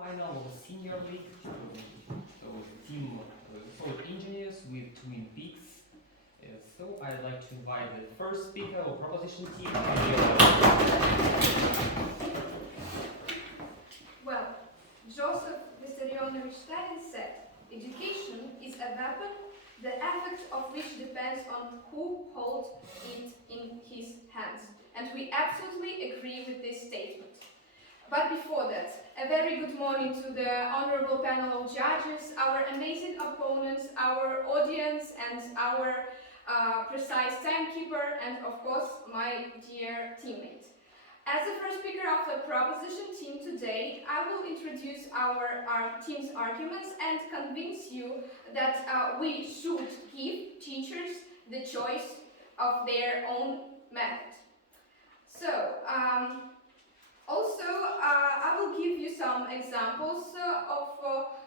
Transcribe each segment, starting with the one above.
Final of senior league, so team solid engineers with Twin Peaks. So I'd like to invite the first speaker of proposition team. Well, Joseph Vissarionovich Stalin said, education is a weapon, the effect of which depends on who holds it in his hands. And we absolutely agree with this statement. But before that, a very good morning to the honorable panel of judges, our amazing opponents, our audience, and our precise timekeeper, and of course, my dear teammate. As the first speaker of the proposition team today, I will introduce our team's arguments and convince you that we should give teachers the choice of their own method. So, also, I will give you some examples of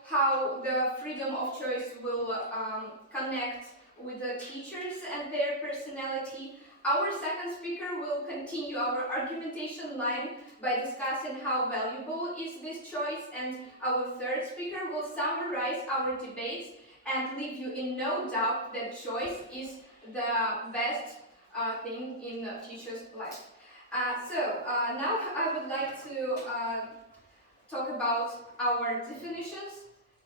how the freedom of choice will connect with the teachers and their personality. Our second speaker will continue our argumentation line by discussing how valuable is this choice, and our third speaker will summarize our debates and leave you in no doubt that choice is the best thing in a teacher's life. Now I would like to talk about our definitions,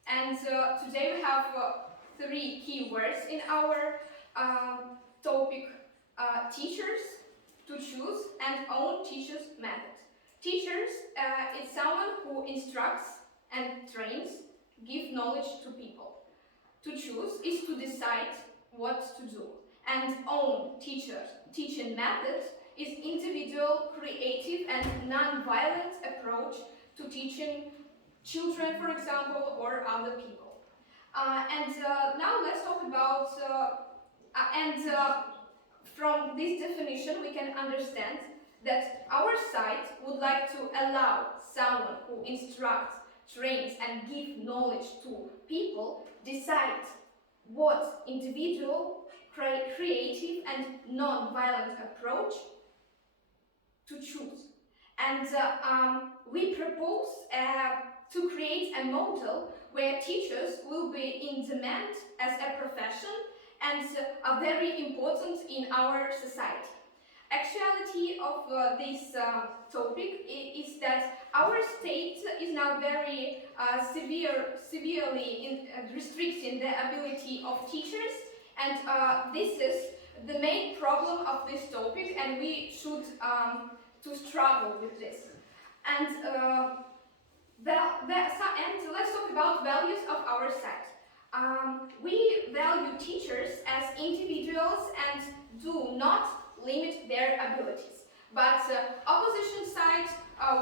and today we have three key words in our topic: teachers, to choose, and own teacher's method. Teachers is someone who instructs and trains, give knowledge to people. To choose is to decide what to do, and own teaching method is individual, creative, and non-violent approach to teaching children, for example, or other people. Now let's talk about, from this definition we can understand that our side would like to allow someone who instructs, trains, and gives knowledge to people decide what individual, creative, and non-violent approach to choose. And we propose to create a model where teachers will be in demand as a profession and are very important in our society. Actuality of this topic is that our state is now very severely restricting the ability of teachers, and this is the main problem of this topic, and we should to struggle with this. And let's talk about values of our side. We value teachers as individuals and do not limit their abilities. But opposition side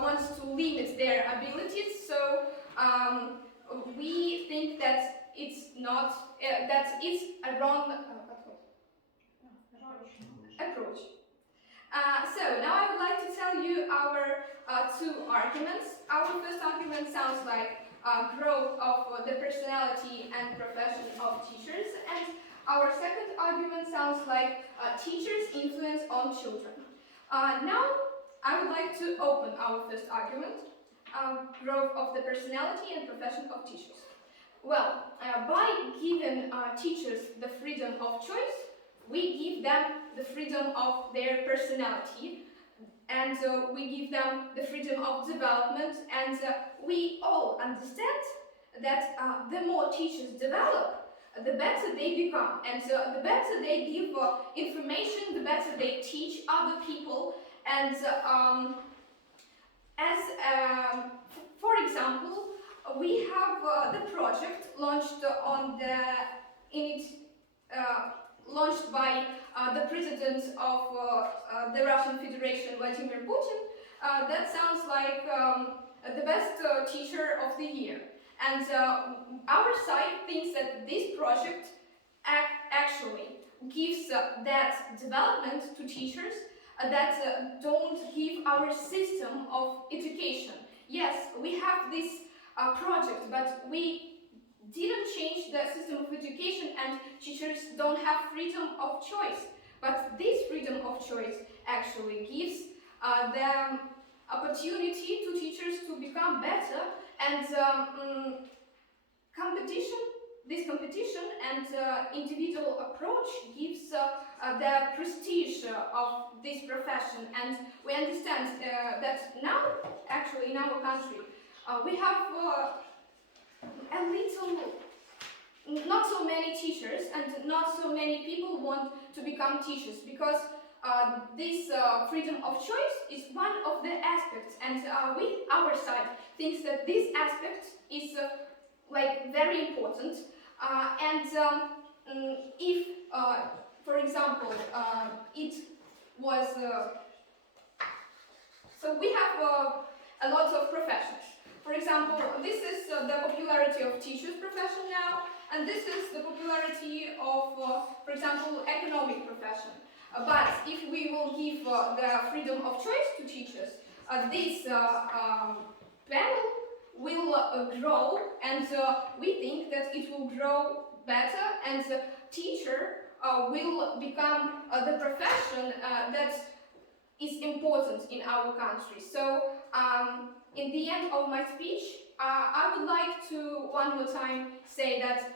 wants to limit their abilities, so we think that it's not that it's a wrong approach. So now I would like to tell you our two arguments. Our first argument sounds like growth of the personality and profession of teachers, and our second argument sounds like teachers' influence on children. Now I would like to open our first argument, growth of the personality and profession of teachers. Well, by giving teachers the freedom of choice, we give them the freedom of their personality, and we give them the freedom of development, and we all understand that the more teachers develop, the better they become, and the better they give information, the better they teach other people, and for example, we have the project launched launched by the president of the Russian Federation, Vladimir Putin. That sounds like the best teacher of the year. And our side thinks that this project actually gives that development to teachers that don't give our system of education. Yes, we have this project, but we didn't change the system of education, and teachers don't have freedom of choice. But this freedom of choice actually gives the opportunity to teachers to become better And this competition and individual approach gives the prestige of this profession. And we understand that now, actually in our country, we have not so many teachers and not so many people want to become teachers, because this freedom of choice is one of the aspects, and we, our side, thinks that this aspect is like very important. If, for example, it was so we have a lot of professions. For example, this is the popularity of teachers' profession now, and this is the popularity of, for example, economic profession. But if we will give the freedom of choice to teachers, this panel will grow, and we think that it will grow better, and teacher will become the profession that is important in our country. So, in the end of my speech, I would like to one more time say that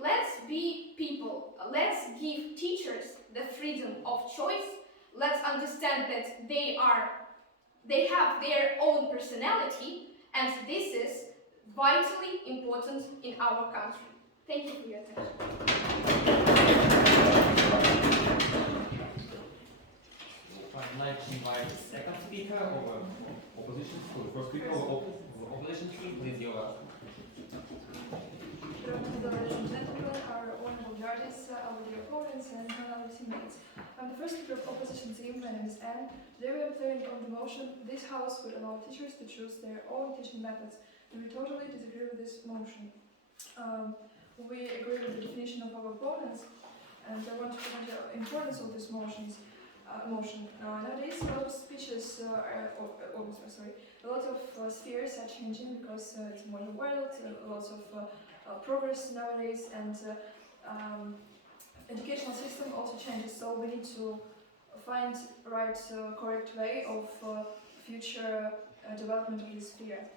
let's be people. Let's give teachers the freedom of choice. Let's understand that they have their own personality, and this is vitally important in our country. Thank you for your attention. I'd like to invite the second speaker of opposition. So the first speaker of opposition team, please go up. Ladies and gentlemen, our honorable judges, our dear opponents, and our teammates. I'm the first speaker of opposition team. My name is Anne. Today we are playing on the motion, this house would allow teachers to choose their own teaching methods. And we totally disagree with this motion. We agree with the definition of our opponents, and I want to present the importance of this motion. Nowadays, a lot of speeches, a lot of spheres are changing because it's more the world, lots of progress nowadays, and educational system also changes. So we need to find right, correct way of future development of this sphere.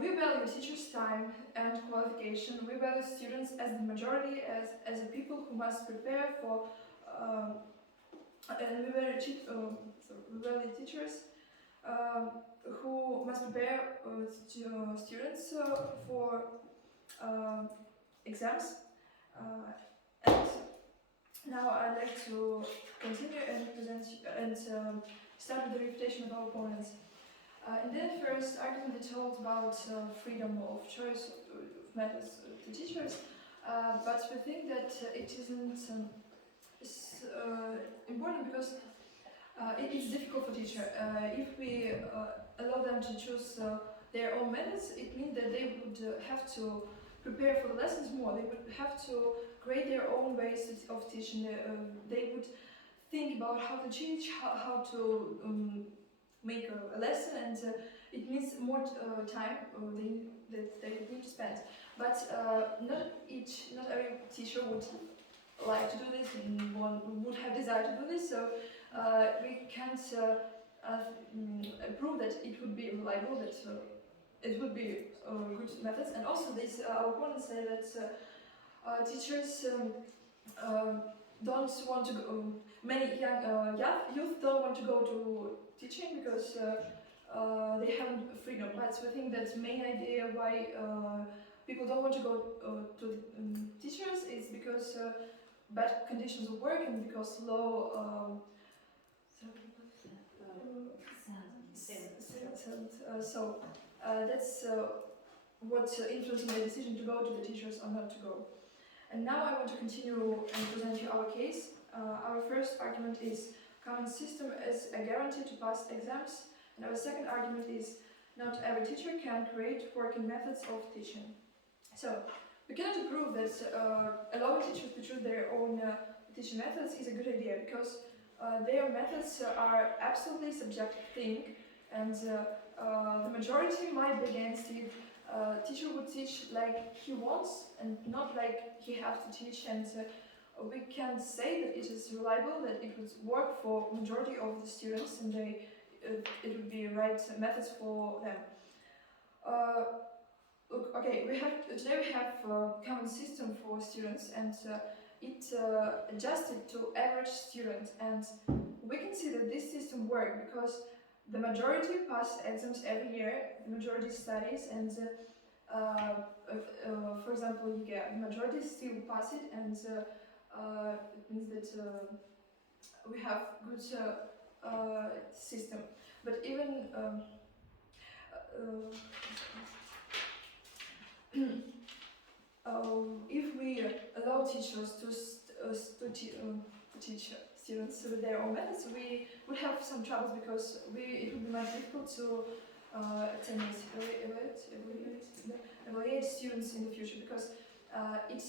We value teachers' time and qualification. We value students as the majority, as a people who must prepare for. And we value teachers who must prepare students for exams. And now I'd like to continue and present and start with the refutation of our opponents. In the first argument, they told about freedom of choice of methods to teachers, but we think that it isn't important because it is difficult for teachers. If we allow them to choose their own methods, it means that they would have to prepare for the lessons more. They would have to create their own ways of teaching. They would think about how to teach, how to make a lesson, and it means more time that they would need to spend. But not every teacher would like to do this, and one would have desire to do this. So we can't prove that it would be reliable, that it would be good methods. And also, this our opponents say that teachers don't want to go. Many young youth don't want to go to teaching because they haven't freedom. But we think that the main idea why people don't want to go to teachers is because bad conditions of work and because low. So that's what influencing the decision to go to the teachers or not to go. And now I want to continue and present you our case. Our first argument is common system as a guarantee to pass exams, and our second argument is not every teacher can create working methods of teaching. So we cannot prove that allowing teachers to choose their own teaching methods is a good idea, because their methods are absolutely subjective thing, and the majority might be against it. Teacher would teach like he wants and not like he has to teach, and we can say that it is reliable, that it would work for majority of the students, and it would be right methods for them. Uh, okay, today we have a common system for students, and it adjusted to average student, and we can see that this system worked because the majority pass exams every year, the majority studies, and for example, the majority still pass it, and it means that we have good system. But even if we allow teachers to teach students with their own methods, we would have some troubles because it would be much difficult to evaluate students in the future because each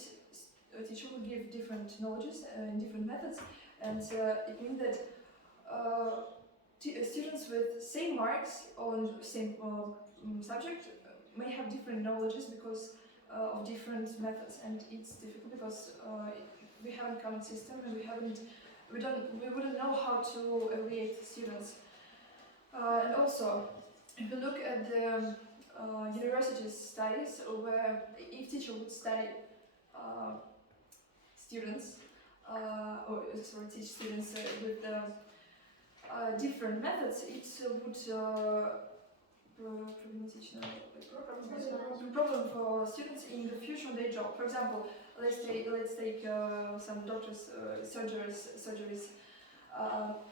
teacher will give different knowledges and different methods, and it means that students with same marks on same subject may have different knowledges because of different methods, and it's difficult because we haven't common system and we wouldn't know how to evaluate students. And also, if you look at the university studies, where if teacher would study students, teach students with different methods, it would problem for students in the future of their job. For example, let's take some doctors, surgeries.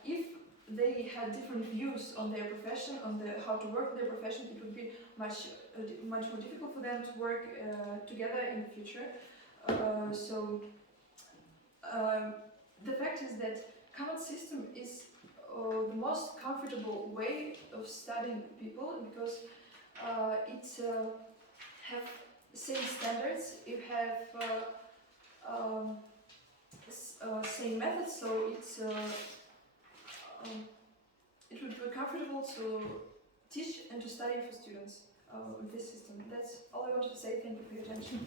If they had different views on their profession, on how to work their profession, it would be much more difficult for them to work together in the future. The fact is that common system is the most comfortable way of studying people because it have same standards, you have same methods, so it would be comfortable to teach and to study for students with this system. That's all I wanted to say. Thank you for your attention.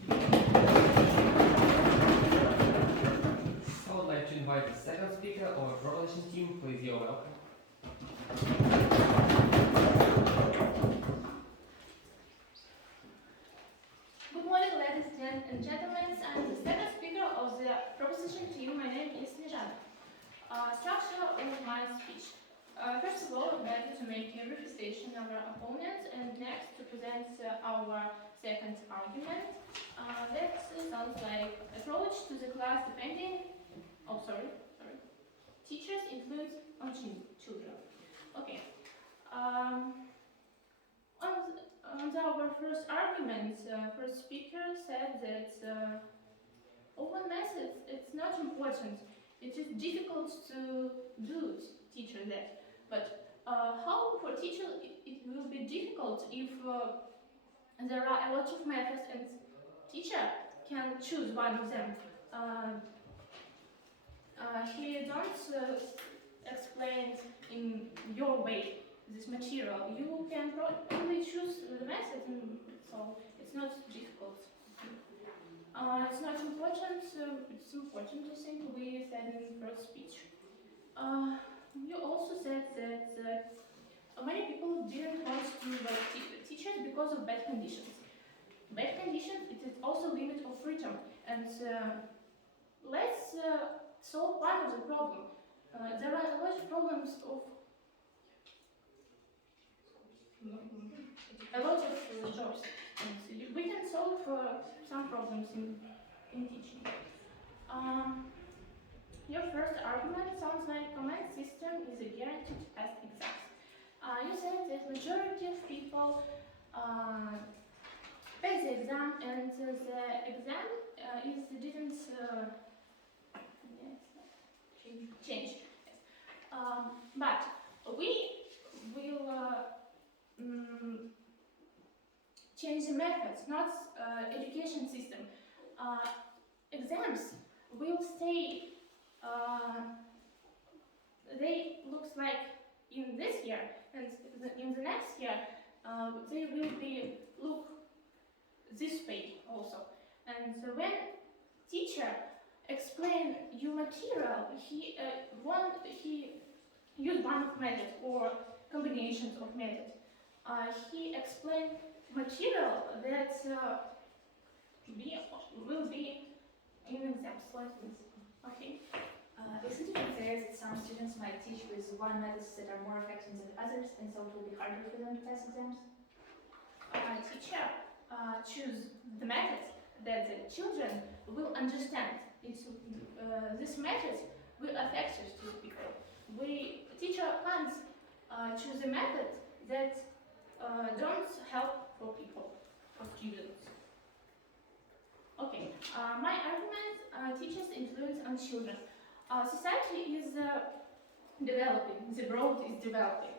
I would like to invite the second speaker of our coalition team. Please, you're welcome. Good morning, ladies and gentlemen. I'm the second speaker of the proposition team. My name is Snezhana. Structure of my speech. First of all, I'd like to make a brief station of our opponents, and next to present our second argument. That sounds like approach to the class depending. Oh, sorry. Teachers influence on children. Okay. On our first argument, first speaker said that open methods, it's not important. It is difficult to do teacher that. But how for teacher it will be difficult if there are a lot of methods and teacher can choose one of them. He don't explain in your way this material. You can only choose the method, so it's not difficult. It's not important. It's important, I think we said in the first speech. You also said that many people didn't want to work teachers because of bad conditions. Bad conditions, it is also limit of freedom, and let's solve one of the problem. There are a lot of problems of a lot of jobs. And we can solve some problems in teaching. Your first argument sounds like command system is a guarantee to pass exams. You said that majority of people pass the exam, and the exam didn't change. But we will change the methods, not education system. Exams will stay. They looks like in this year, and in the next year they will be look this way also. And so when teacher explain you material, he use one method or combinations of methods. He explained material that will be in exams like this. Okay. Isn't it unfair that some students might teach with one methods that are more effective than others, and so it will be harder for them to pass exams? Teacher choose the methods that the children will understand. This method will affect us to people. Teacher can't choose a method that don't help for people, for students. Okay, my argument, teachers' influence on children. Society is developing, the world is developing.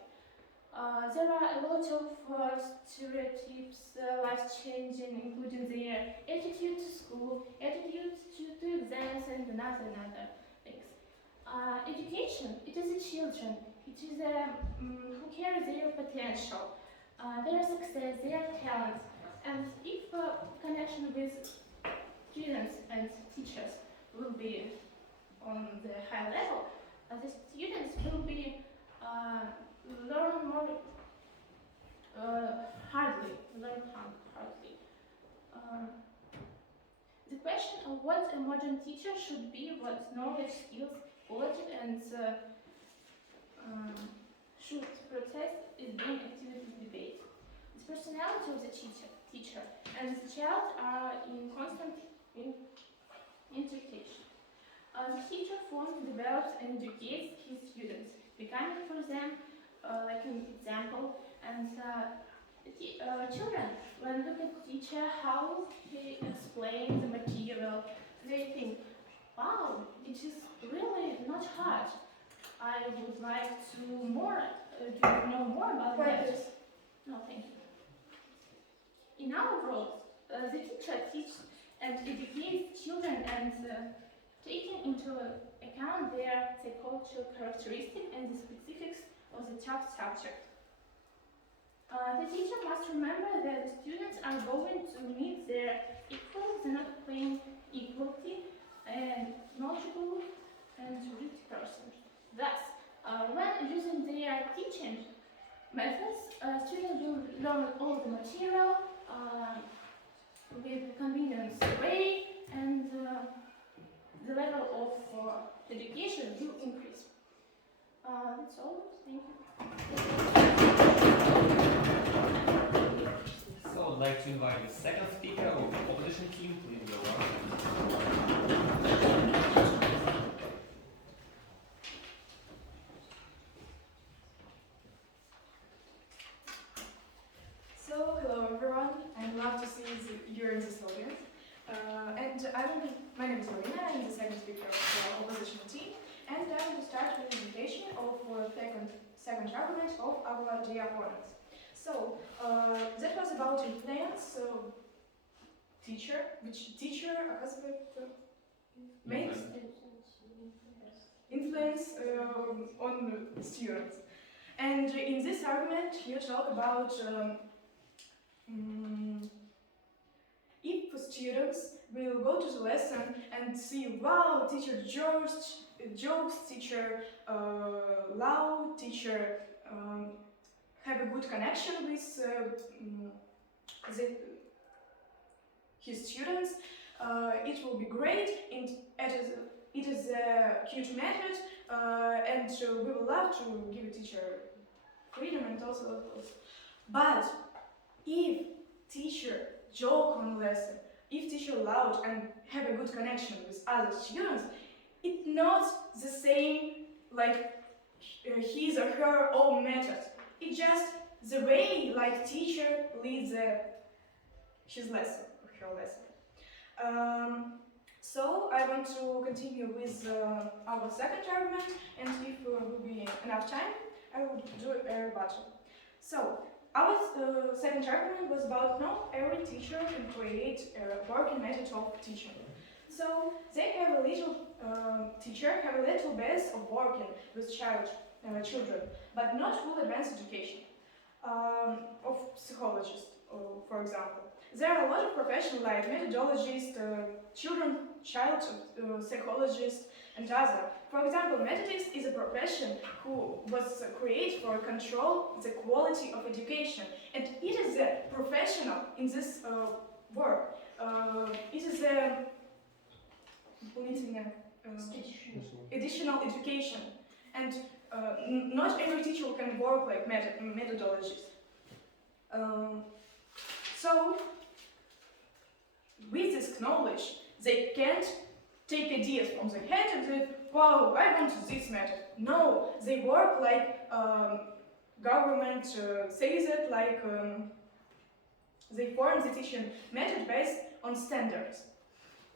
There are a lot of stereotypes, life-changing, including their attitude to school, attitude to exams, and another things. Education, it is the children, it is who carry their potential, their success, their talents, and if connection with students and teachers will be on the high level, the students will be learn more hardly. The question of what a modern teacher should be, what knowledge, skills, quality, and should protest is being actively debated. The personality of the teacher and the child are in constant interpretation. The teacher forms, develops, and educates his students, becoming for them like an example. And children, when look at teacher, how he explains the material, they think, wow, it is really not hard. I would like to know more about that. No, thank you. In our world, the teacher teaches and educates children and taking into account their psychological characteristics and the specifics of the taught subject. The teacher must remember that the students are going to meet their equals, they're not playing equality and knowledgeable and rich persons. Thus, when using their teaching methods, students will learn all the material with a convenient way, and the level of education will increase. That's all. Thank you. So I'd like to invite the second speaker of the opposition team, please go on. So, hello everyone. I'm glad to see you in this audience. My name is Marina. I'm the second speaker of the opposition team, and I will start with the presentation of second argument of our dear opponents. So, that was about influence. Teacher, which teacher makes influence on students. And in this argument, you talk about if students will go to the lesson and see, wow, teacher jokes, teacher loud, teacher have a good connection with his students, it will be great, and it is a cute method, and we will love to give a teacher freedom and also. But if teacher joke on lesson, if teacher loud and have a good connection with other students, it's not the same like his or her own method. It's just the way like teacher leads his lesson or her lesson. So I want to continue with our second argument, and if there will be enough time, I will do a rebuttal. So our second argument was about not every teacher can create a working method of teaching. So they have a little teacher have a little base of working with children, but not full advanced education of psychologists, for example. There are a lot of professions like methodologists, child psychologists, and other. For example, methodist is a profession who was created for control the quality of education, and it is a professional in this work. It is a additional education, and not every teacher can work like methodologist. So, with this knowledge, they can't take ideas from their head and say, wow, I want this method. No, they work like government says it, like they form the teaching method based on standards,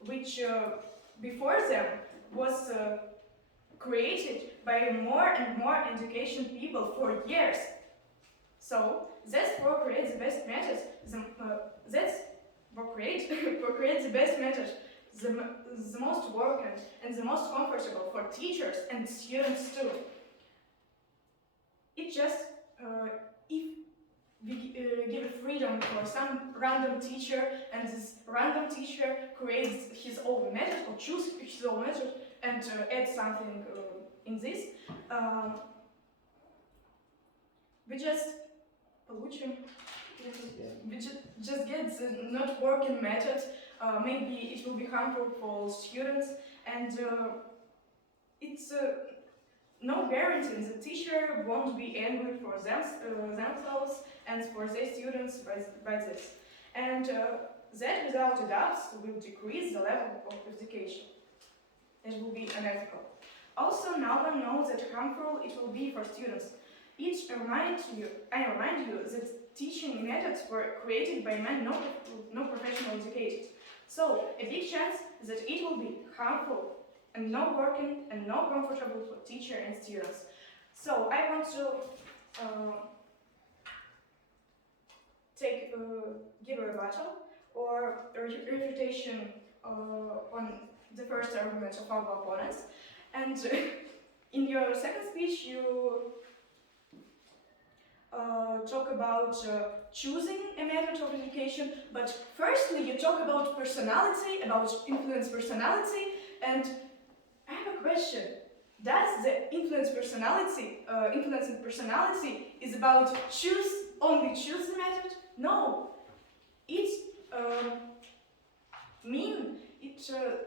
which before them was created by more and more education people for years. So that's what creates the best methods. That's what creates the best methods, the most working and the most comfortable for teachers and students too. It just if we give freedom for some random teacher, and this random teacher creates his own method or choose his own method and add something in this, we just just get the not working method. Maybe it will be harmful for students, and it's no guarantee the teacher won't be angry for themselves and for their students by this. And that, without a doubt, will decrease the level of education. It will be unethical. Also, no one knows that harmful it will be for students. I remind you that teaching methods were created by men no professional educated. So, a big chance that it will be harmful and not working and not comfortable for teacher and students. So, I want to give a rebuttal or a refutation on the first argument of our opponents. And in your second speech, you talk about choosing a method of education, but firstly you talk about personality, about influence personality, and I have a question. Does the influencing personality is about only choose the method? No.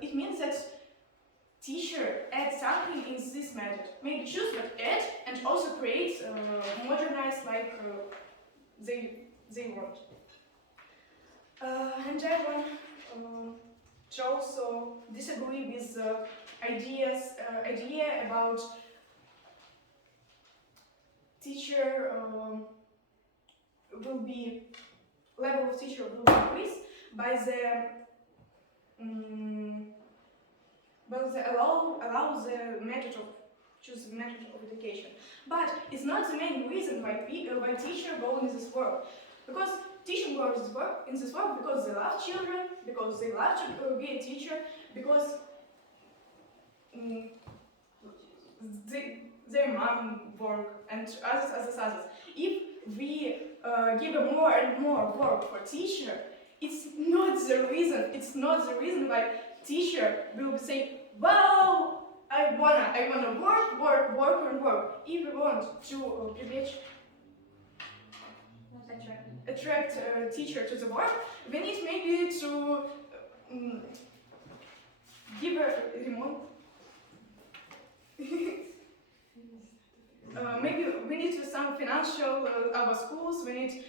It means that teacher adds something in this method. Maybe choose but add, and also create modernize like they want. And I want to also disagree with the idea about teacher level of teacher will increase by the allow the method of choose the method of education. But it's not the main reason why teacher go in this work. Because teacher goes in this work because they love children, because they love to be a teacher, because their mom work and others. If we give more and more work for teacher, it's not the reason why teacher will say, wow, I wanna work. If we want to attract a teacher to the work, we need maybe to give a remote. Maybe we need some financial our schools. We need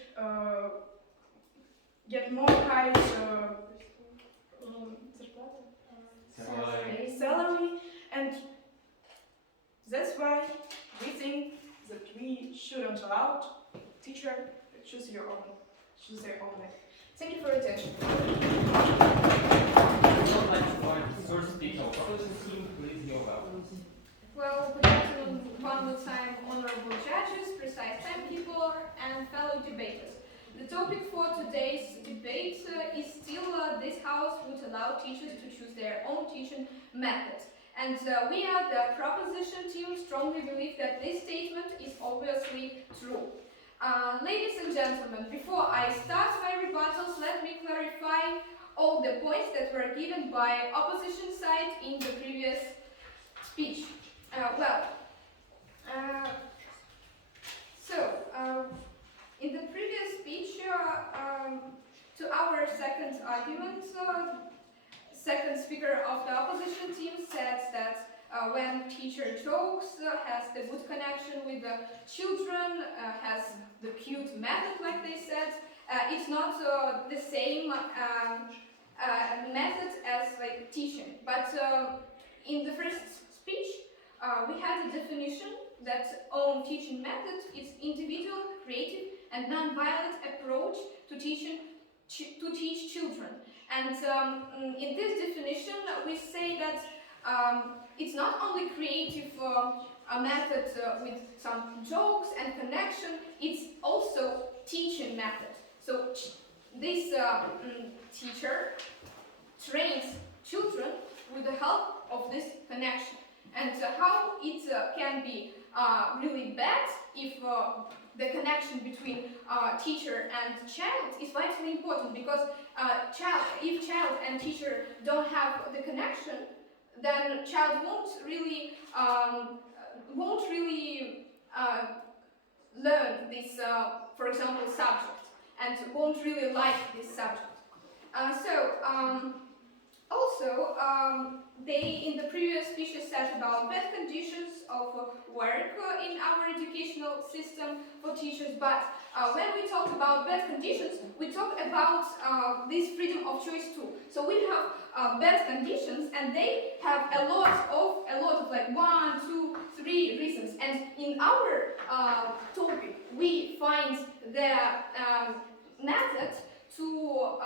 get more high salary, and that's why we think that we shouldn't allow teacher to choose their own method. Thank you for your attention. First speaker, opposition team, please go well. Well, good afternoon one more time, honorable judges, precise timekeeper, and fellow debaters. The topic for today's debate is still this house would allow teachers to choose their own teaching methods. And we at the proposition team strongly believe that this statement is obviously true. Ladies and gentlemen, before I start my rebuttals, let me clarify all the points that were given by opposition side in the previous speech. In the previous speech, to our second argument, second speaker of the opposition team said that when teacher jokes, has the good connection with the children, has the cute method, like they said, it's not the same method as like teaching. But in the first speech, we had a definition that own teaching method is individual, creative, and non-violent approach to teaching to teach children. And in this definition, we say that it's not only creative a method with some jokes and connection, it's also teaching method. So this teacher trains children with the help of this connection. And how it can be really bad if the connection between teacher and child is vitally important, because if child and teacher don't have the connection, then child won't really learn this, for example, subject, and won't really like this subject. They in the previous speeches said about bad conditions of work in our educational system for teachers, but when we talk about bad conditions, we talk about this freedom of choice too. So we have bad conditions, and they have a lot of like 1, 2, 3 reasons. And in our topic, we find the method to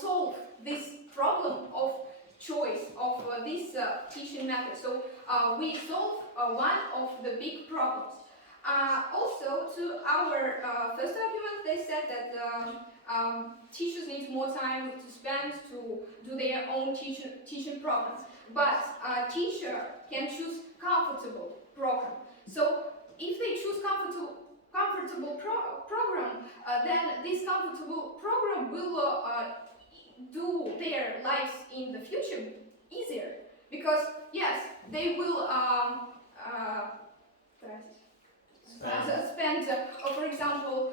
solve this problem of choice of this teaching method. So we solve one of the big problems. Also, to our first argument, they said that teachers need more time to spend to do their own teaching programs. But a teacher can choose comfortable program. So if they choose comfortable program, then this comfortable program will do their lives in the future easier, because yes, they will spend, for example,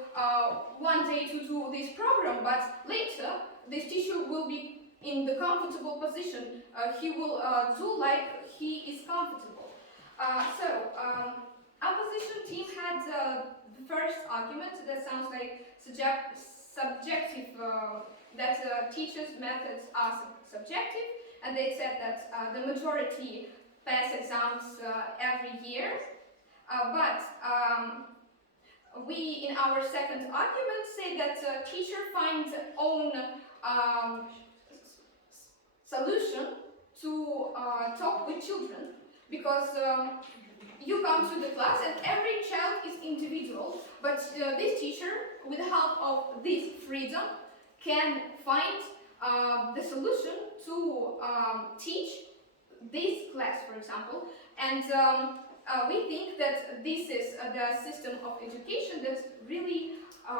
1 day to do this program, but later this teacher will be in the comfortable position. He will do like he is comfortable. Opposition team had the first argument that sounds like subjective, that teachers' methods are subjective, and they said that the majority pass exams every year. But we, in our second argument, say that teacher finds own solution to talk with children, because you come to the class and every child is individual, but this teacher, with the help of this freedom, can find the solution to teach this class, for example. And we think that this is the system of education that really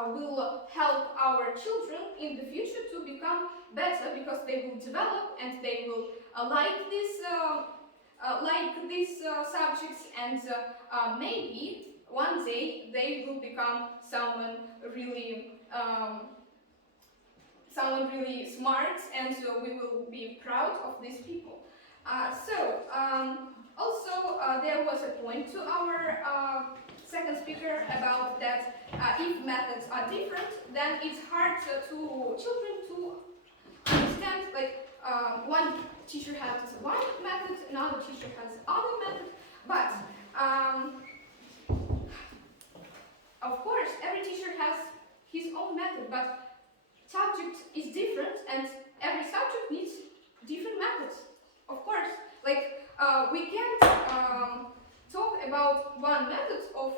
will help our children in the future to become better, because they will develop and they will like these subjects, and maybe one day they will become someone really smart, and we will be proud of these people. Also, there was a point to our second speaker about that if methods are different, then it's hard to children to understand, like one teacher has one method, another teacher has other method, but of course every teacher has his own method, but subject is different and every subject needs different methods. Of course, like we can't talk about one method of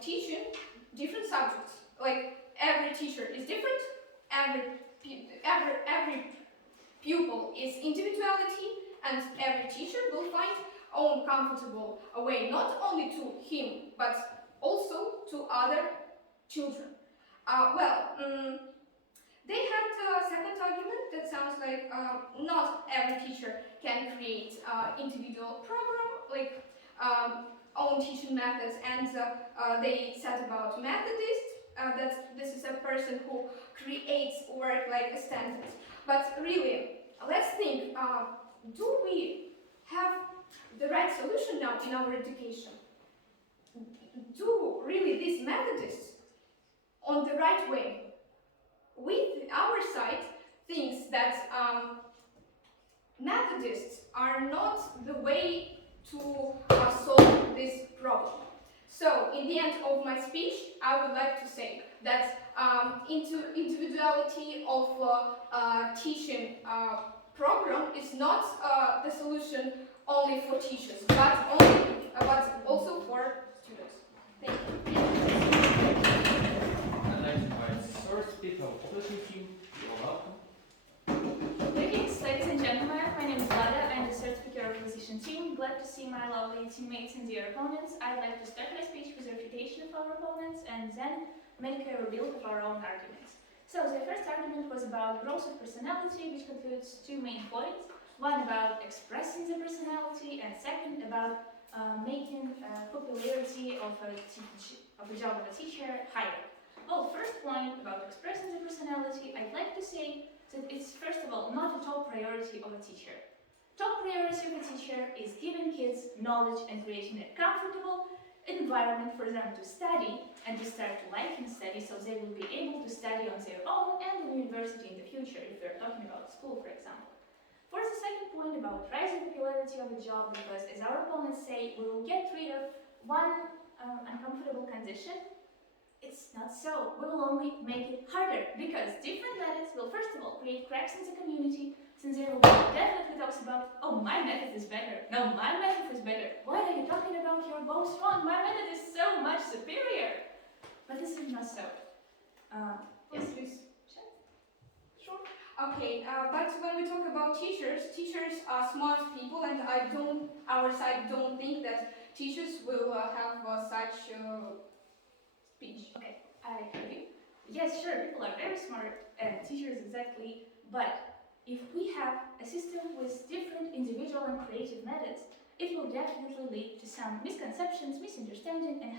teaching different subjects. Like every teacher is different, every pupil is individuality, and every teacher will find own comfortable way, not only to him, but to other children. They had a second argument that sounds like not every teacher can create individual program, like own teaching methods, and they said about Methodist, that this is a person who creates work like a standard. But really, let's think, do we have the right solution now in our education? Do really these Methodists on the right way? We, our side, thinks that Methodists are not the way to solve this problem. So, in the end of my speech, I would like to say that individuality of teaching program is not the solution only for teachers, but also for students. Thank you. I'd like to invite third speaker of operating team. You're welcome. Greetings, ladies and gentlemen. My name is Vlada. I'm the third speaker of acquisition team. Glad to see my lovely teammates and dear opponents. I'd like to start my speech with a refutation of our opponents and then make a rebuild of our own arguments. So the first argument was about growth of personality, which concludes two main points. One about expressing the personality, and second about making popularity of a job of a teacher higher. Well, first point about expressing the personality, I'd like to say that it's first of all not a top priority of a teacher. Top priority of a teacher is giving kids knowledge and creating a comfortable environment for them to study and to start liking study, so they will be able to study on their own and in university in the future, if we're talking about school, for example. For the second point about rising popularity of a job, because as our opponents say, we will get rid of one uncomfortable condition, it's not so. We will only make it harder, because different methods will first of all create cracks in the community, since there will be definitely talks about, oh, my method is better, no, my method is better, what are you talking about, you're both wrong, my method is so much superior. But this is not so. Yes, please. Sure. Okay, but when we talk about teachers, teachers are smart people, and our side don't think that teachers will have such speech. Okay, I hear you. Yes, sure, people are very smart, and teachers exactly, but if we have a system with different individual and creative methods, it will definitely lead to some misconceptions, misunderstanding, and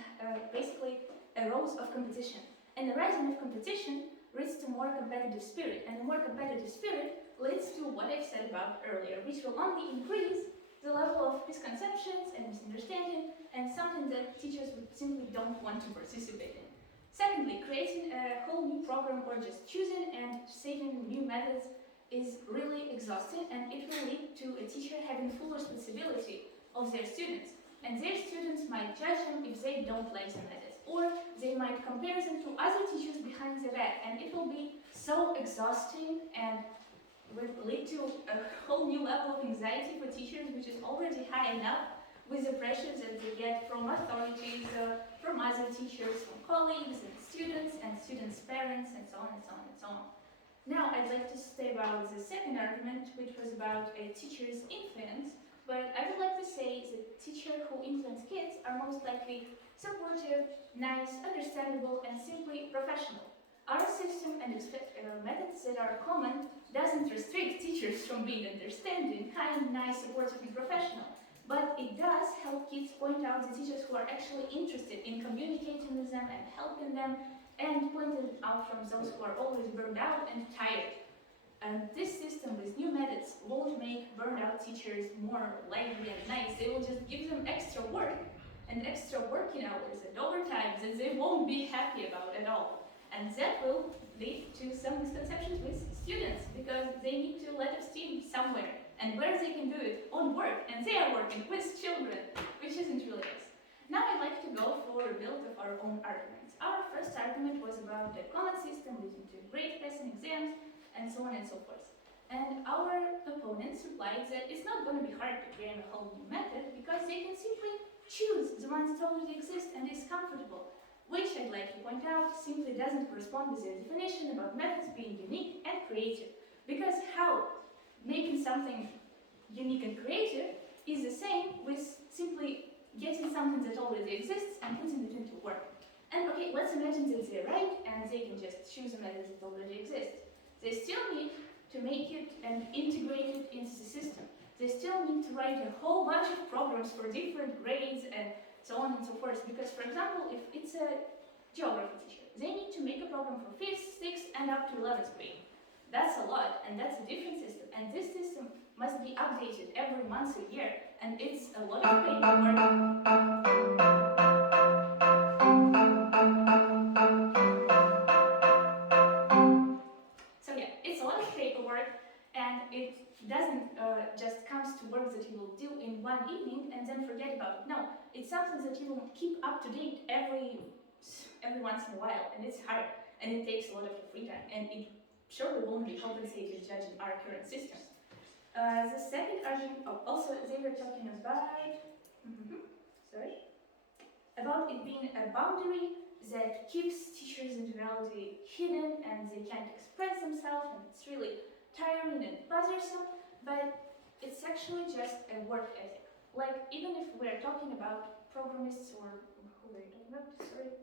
basically a rise of competition. And the rising of competition leads to more competitive spirit, and the more competitive spirit leads to what I said about earlier, which will only increase the level of misconceptions and misunderstanding, and something that teachers would simply don't want to participate in. Secondly, creating a whole new program or just choosing and saving new methods is really exhausting, and it will lead to a teacher having full responsibility of their students. And their students might judge them if they don't like the methods, or they might compare them to other teachers behind their back, and it will be so exhausting and will lead to a whole new level of anxiety for teachers, which is already high enough with the pressures that they get from authorities, from other teachers, from colleagues and students' parents, and so on and so on and so on. Now I'd like to say about the second argument, which was about a teacher's influence, but I would like to say that teachers who influence kids are most likely supportive, nice, understandable, and simply professional. Our system and methods that are common doesn't restrict teachers from being understanding, kind, nice, supportive, and professional, but it does help kids point out the teachers who are actually interested in communicating with them and helping them, and pointing out from those who are always burned out and tired. And this system with new methods won't make burned out teachers more lively and nice. They will just give them extra work and extra working hours and overtime that they won't be happy about at all. And that will lead to some misconceptions with students, because they need to let off steam somewhere, and where they can do it on work, and they are working with children, which isn't really nice. Now I'd like to go for a build of our own arguments. Our first argument was about the common system leading to great passing exams, and so on and so forth. And our opponents replied that it's not going to be hard to create a whole new method, because they can simply choose the ones that already exist and is comfortable, which I'd like to point out simply doesn't correspond with their definition about methods being unique and creative. Because how making something unique and creative is the same with simply getting something that already exists and putting it into work. And okay, let's imagine that they're right and they can just choose a method that already exists. They still need to make it and integrate it into the system. They still need to write a whole bunch of programs for different grades and so on and so forth. Because, for example, if it's a geography teacher, they need to make a program for 5th, 6th, and up to 11th grade. That's a lot, and that's a different system. And this system must be updated every month a year, and it's a lot of paperwork. So yeah, it's a lot of paperwork, and it doesn't just comes to work that you will do in one evening and then forget about it. No, it's something that you will keep up to date every once in a while, and it's hard, and it takes a lot of your free time, and it surely won't be compensated judging our current systems. The second argument, also they were talking about, about it being a boundary that keeps teachers' individuality hidden and they can't express themselves, and it's really tiring and bothersome, but it's actually just a work ethic. Like, even if we're talking about programists or who were you talking about? Sorry.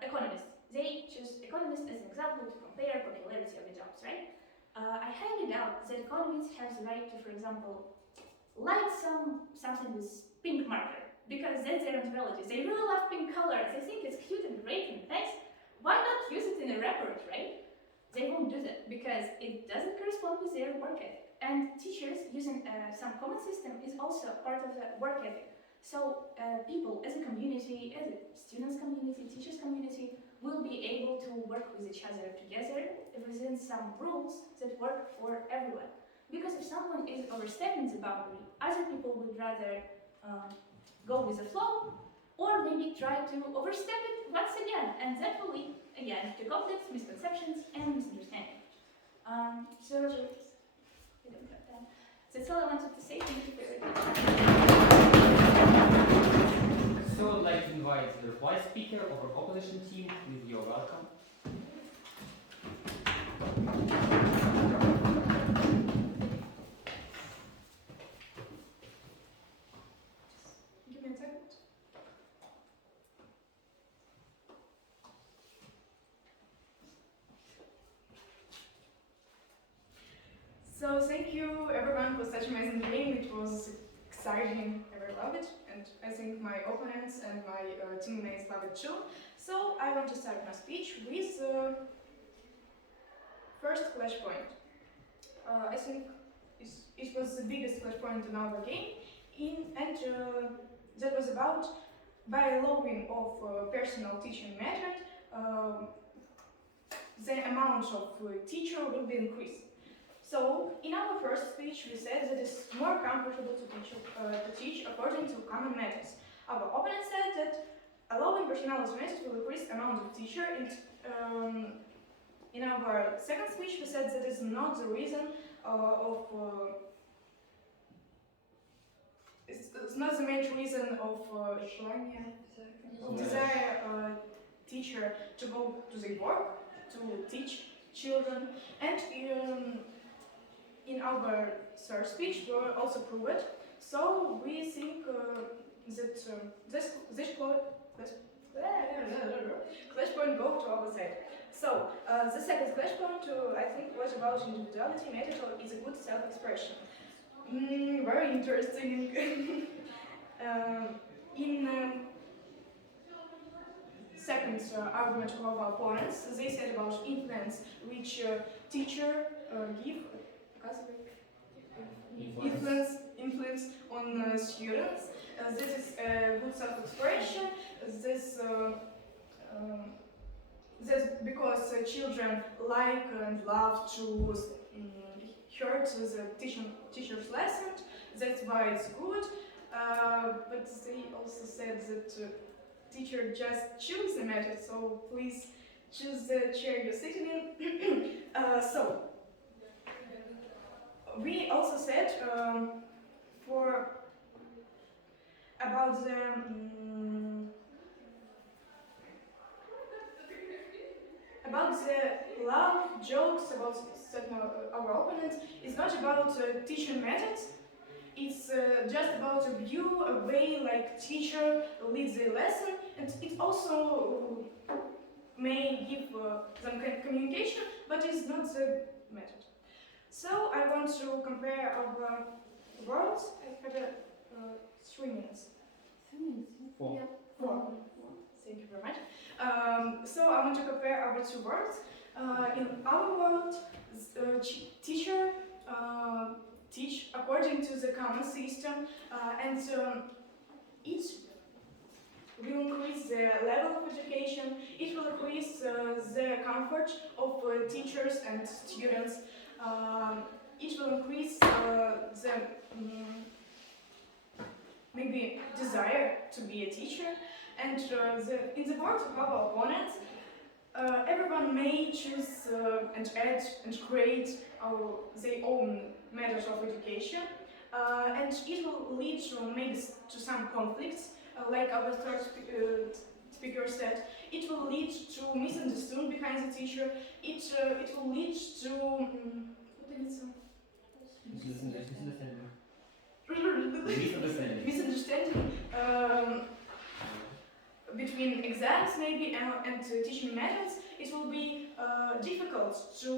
Economists. They choose economists as an example to compare popularity of the jobs, right? I highly doubt that economists have the right to, for example, light something with pink marker, because that's their individuality. They really love pink color. They think it's cute and great and nice. Why not use it in a report, right? They won't do that because it doesn't correspond with their work ethic. And teachers using some common system is also part of the work ethic. So people as a community, as a students community, teachers community, will be able to work with each other together within some rules that work for everyone. Because if someone is overstepping the boundary, other people would rather go with the flow, or maybe try to overstep it once again, and that will lead again to conflicts, misconceptions, and misunderstanding. So we don't have time. That's all I wanted to say. Thank you for your attention. So I'd like to invite the reply speaker of our opposition team. Please, you're welcome. Give me a second. So thank you everyone for such amazing game. It was exciting. I really love it, and I think my opponents and my teammates love it too. So I want to start my speech with first flashpoint. I think it was the biggest flashpoint in our game, that was about by allowing of personal teaching method, the amount of teacher will be increased. So in our first speech, we said that it's more comfortable to teach according to common methods. Our opponent said that allowing personality method will increase amount of teacher. In our second speech, we said that is not the reason it's not the main reason of desire teacher to go to the work to teach children. And in our third speech, we will also prove it. So we think that this clash point go to our side. So the second clash point, I think, was about individuality method is a good self-expression. Very interesting. In second argument of our opponents, they said about influence which teacher give influence on students. This is a good self-expression. That's because children like and love to hear the teacher's lesson. That's why it's good. But they also said that teacher just choose the method. So please choose the chair you're sitting in. So we also said about the love jokes about our opponents. It's not about teaching methods. It's just about a view, a way like teacher leads the lesson, and it also may give some communication, but it's not the method. So I want to compare our words. I have 3 minutes. 3 minutes. Four. Yeah. 4. Thank you very much. So I want to compare our 2 words. In our world, teacher teach according to the common system, and each will increase the level of education. It will increase the comfort of teachers and students. It will increase the maybe desire to be a teacher. And in the words of our opponents, everyone may choose and add and create their own methods of education, and it will lead to maybe to some conflicts, like our third speaker said. It will lead to misunderstanding behind the teacher. It will lead to misunderstanding between exams maybe and teaching methods. It will be difficult to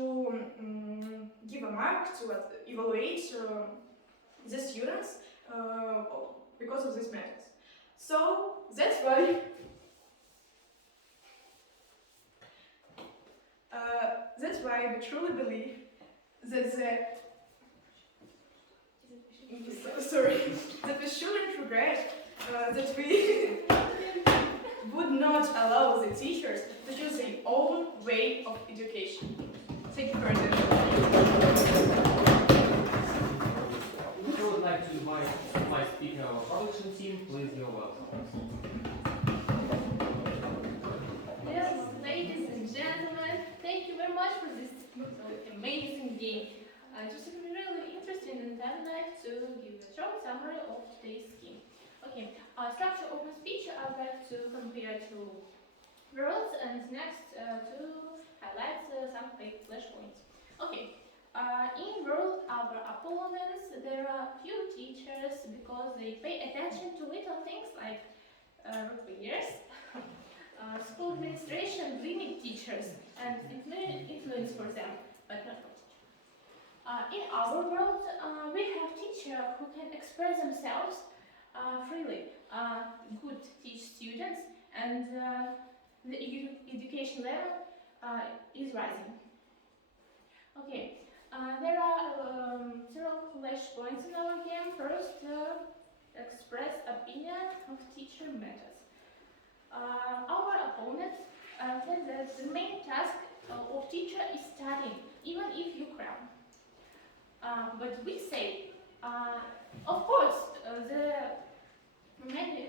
give a mark to evaluate the students because of these methods. So that's why we truly believe that that we shouldn't regret that we would not allow the teachers to choose their own way of education. Thank you for attention. I would like to invite my speaker, our production team. Please, you're welcome. Yes, ladies and gentlemen, thank you very much for this amazing game. Just really interesting, and I'd like to give a short summary of today's game. Okay, structure open speech. I'd like to compare two words, and next to highlight some quick flash points. Okay, in world our opponents, there are few teachers because they pay attention to little things like repairs, school administration, clinic teachers, and influence for them, but not for teachers. In our world, we have teachers who can express themselves freely, good teach students, and the education level is rising. Okay, there are several flash points in our game. First, express opinion of teacher methods. Our opponent said that the main task of teacher is studying, even if you cram. But we say, of course, the main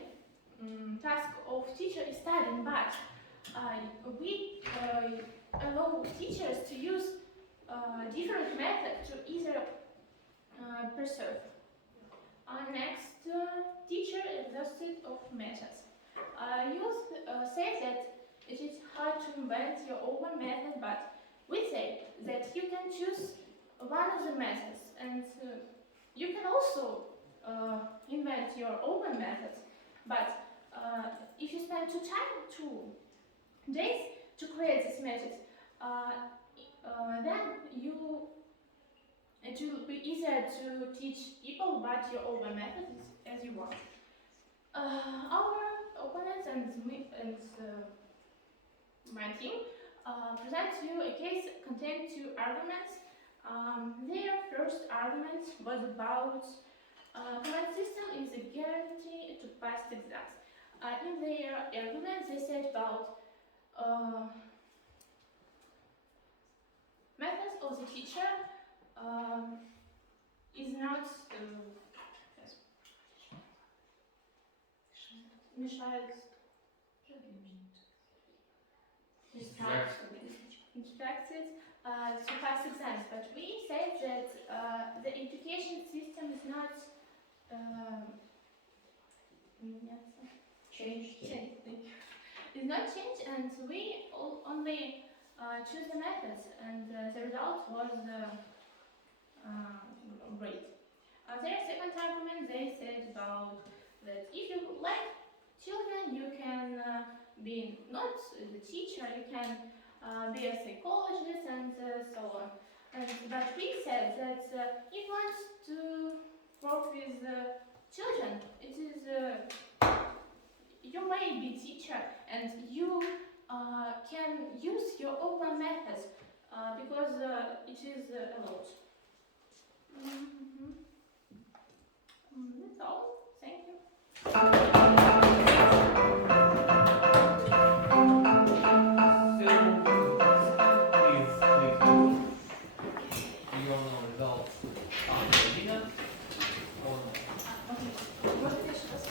task of teacher is studying, but we allow teachers to use different methods to either preserve. Next, teacher exhausted of methods. You say that it is hard to invent your own method, but we say that you can choose one of the methods, and you can also invent your own methods. But if you spend 2 days to create this method, then it will be easier to teach people what your own method is as you want. Our opponents and me and my team present you a case containing 2 arguments. Their first argument was about command system is a guarantee to pass exams. In their argument, they said about methods of the teacher is not instructed to pass exams, but we said that the education system is not changed. It's not changed, and we only choose the methods, and the result was great. Their second argument, they said about that if you like children, you can be not the teacher, you can be a psychologist and so on. But we said that if you want to work with children, it is you may be teacher and you can use your open methods because it is allowed. That's all. Thank you. Please vote. Your results after the dinner. Or Можно я еще раз?